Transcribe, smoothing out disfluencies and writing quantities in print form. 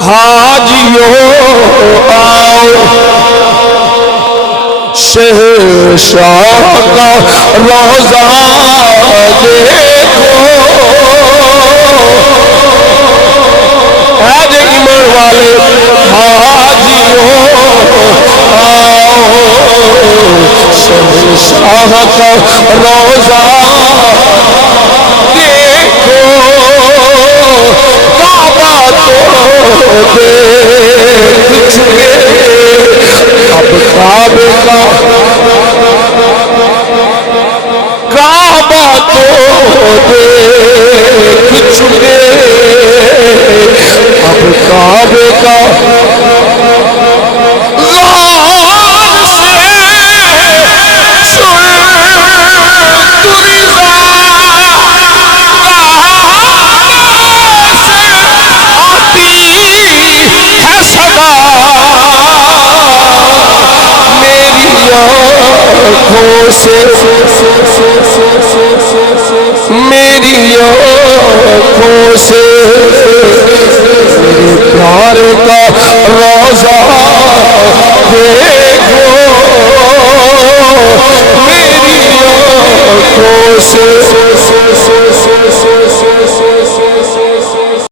حاجیو آؤ شہنشاہ کا روضہ دیکھو آج ایمان والے حاجیو آؤ شہنشاہ کا روضہ دیکھو کعبہ تو دیکھ چکے اب کعبے کا کعبہ تو دیکھ چکے اب کعبے کا میری آنکھوں سے میرے پیار کا روضہ دیکھو میری آنکھوں سے